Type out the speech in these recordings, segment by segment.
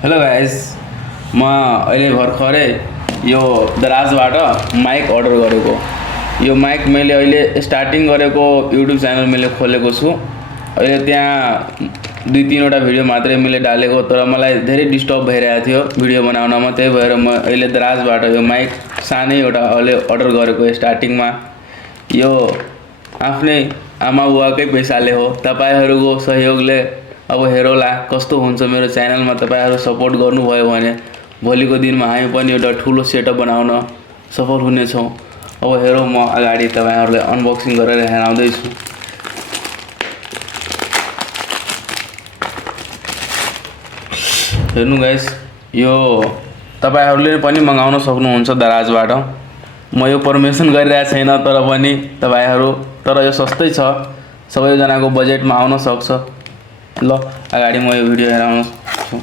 Hello guys म अहिले भर्खरै यो दराजबाट माइक अर्डर गरेको। यो माइक मैले अहिले स्टार्टिङ गरेको युट्युब च्यानल मैले खोलेको छु। अहिले त्यहाँ 2-3 भिडियो मात्रै मैले डालेको, तर मलाई धेरै डिस्टर्ब भइरहेको थियो भिडियो बनाउनमा। त्यही भएर म अहिले दराजबाट यो माइक सानै एउटा अहिले अर्डर गरेको स्टार्टिङमा। यो आफ्नै आमा बुवाकै पैसाले हो। तपाईहरुको सहयोगले अब हेरौँला कस्तो हुन्छ मेरो च्यानलमा। तपाईहरु सपोर्ट गर्नुभयो भने भोलिको दिनमा हामी पनि एउटा ठुलो सेटअप बनाउन सफल हुनेछौँ। अब हेरौँ, म अगाडि तपाईहरुलाई अनबक्सिङ गरेर हेराउँदै छु। हेर्नु गाइस, यो तपाईहरुले पनि मगाउन सक्नुहुन्छ दराजबाट। म यो परमिसन गरिरहेको छैन, तर पनि तपाईहरु, तर यो सस्तै छ, सबैजनाको बजेटमा आउन सक्छ। ल अगाडि म यो भिडियो हेराउन छु।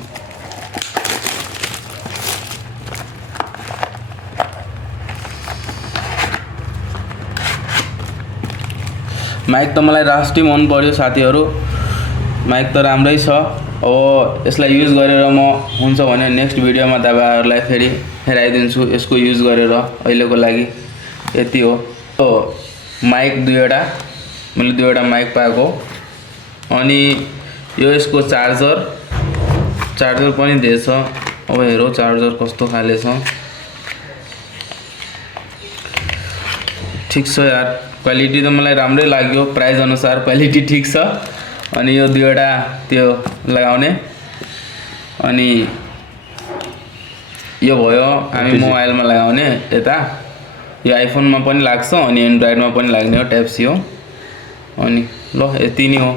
माइक त मलाई राष्ट्रिय मन पर्यो साथीहरु। माइक त राम्रै छ। अब यसलाई युज गरेर म हुन्छ भने नेक्स्ट भिडियोमा तपाईहरुलाई फेरि हेराइदिन्छु यसको युज गरेर। अहिलेको लागि यति हो। माइक दुईवटा, मैले दुईवटा माइक पाएको। अनि यो यसको चार्जर पनि दिएछ। अब हेरौँ चार्जर कस्तो खाले छ। ठीक छ यार, क्वालिटी त मलाई राम्रै लाग्यो। प्राइस अनुसार क्वालिटी ठीक छ। अनि यो दुईवटा त्यो लगाउने, अनि यो भयो हामी मोबाइलमा लगाउने यता। यो आइफोनमा पनि लाग्छ अनि एन्ड्रोइडमा पनि लाग्ने हो, टाइप सी हो। अनि ल यति नै हो।